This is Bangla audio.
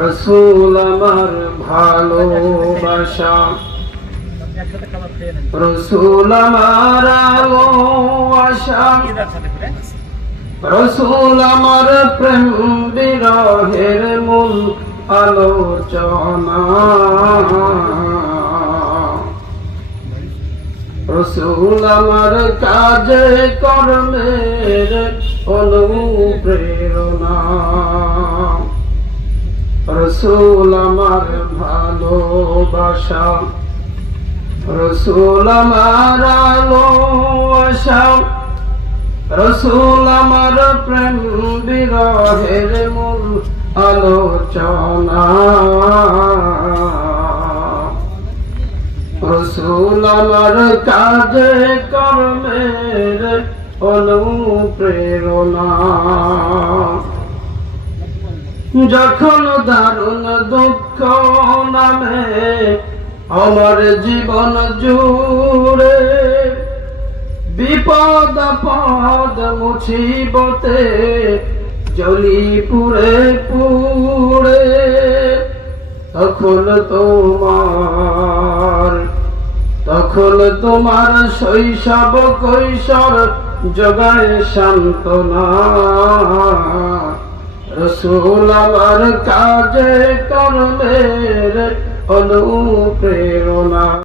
রসুল আমার ভালোবাসা, রসুল আমার আলো আশা, রসুল আমার প্রেম বিরহের মূল আলোচনা, রসুল আমার কাজে কর্মের অনুপ্রেরণা, রসুল আমার ভালোবাসা, রসুল আমার আলো আশা, রসুল আমার প্রেম বিরহের মূল আলোচনা, রসুল আমার কাজে কর্মের অনুপ্রেরণা। যখন দারুণ দুঃখ নামে আমার জীবন জুড়ে, বিপদ আপদ মুসিবতে জ্বলি পুড়ে পুড়ে, তখন তোমার শৈশব কৈশোর জগায় সান্ত্বনা, রসুল আমার কাজে কর্মের অনুপ্রেরণা।